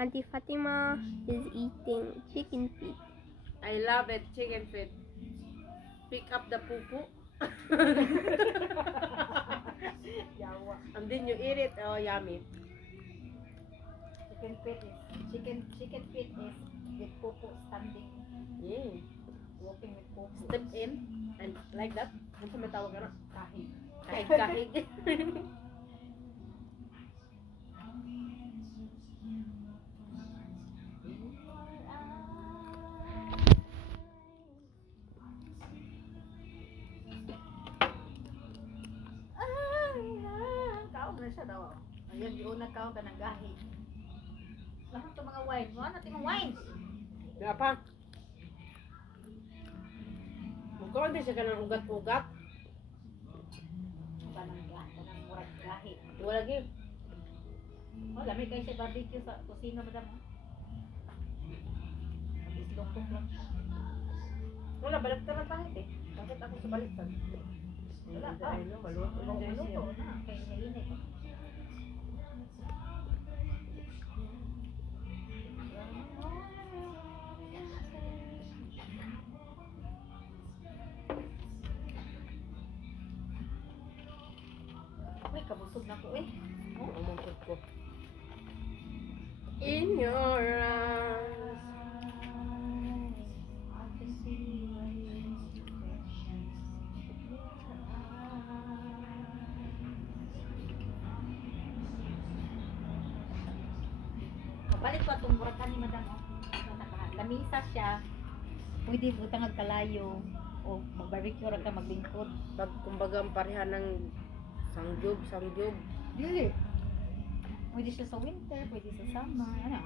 Auntie Fatima is eating chicken feet. I love it, chicken feet. Pick up the poo-poo. Yawa. And then you eat it. Oh, yummy. Chicken feet is with popo standing, Yeah. walking with popo. Step in and like that. Ano sa may tawag ka na? Kahig. Kahig-kahig. Kaon na siya daw. Ayan, yung unang kaon ka ng gahi. Lahat ng mga wine. Wala natin mga wine. Nga pa. Magkaroon din siya ka ng ugat-ugat. Kanang gahi. Kanang murag gahi. Wala lagi. Oh, lamig kayo sa barbecue sa kusina, madam. Islongkok lang siya. Wala, baliktad na tayo eh. Bakit ako sa baliktad? Wala, Ay, no, maluto lang din siya. Maluto na. Kaya nainit. Uy, kabusog na ko eh. Oh, umangkot ko. In your eyes. Kapalit ko itong murakan ni madam. Lamisa siya. Pwede butang agkalayo. O mag-barbecue ra ka maglingkod. Pag kumbaga ang pareha ng sangyog. Dili. Pwede siya sa winter, pwede sa summer. Ano?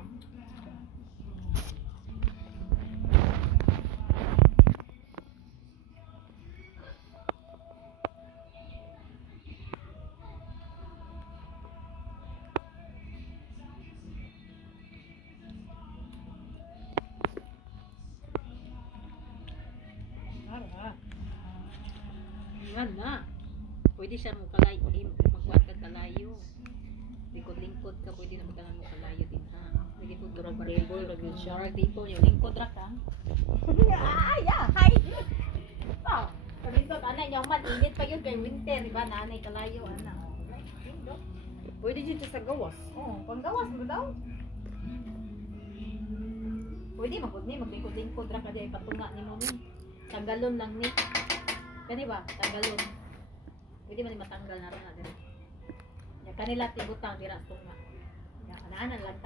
Yan na. Pwede siya mo kalayo, magkuhat ka kalayo. Lingkod-lingkod ka, pwede na magtangan mo kalayo din ha. Lingkod ka Murag mag-barbecue. table, lagi siya. Murag table, yung lingkod ra ka. Hi! Oh, lingkod, anay niyo man, init pa yun kay winter, diba? Nanay kalayo, ana. Pwede dito sa gawas. Oh, panggawas mo daw. Pwede magud ni maglingkod-lingkod ra ka diay patunga ni mo ni. Tanggalon lang ni. Kani ba? Tanggalon. Pwede man ni matanggal na ra na dira. Ya kanila tibutang dira tunga. Ya kanaanan lang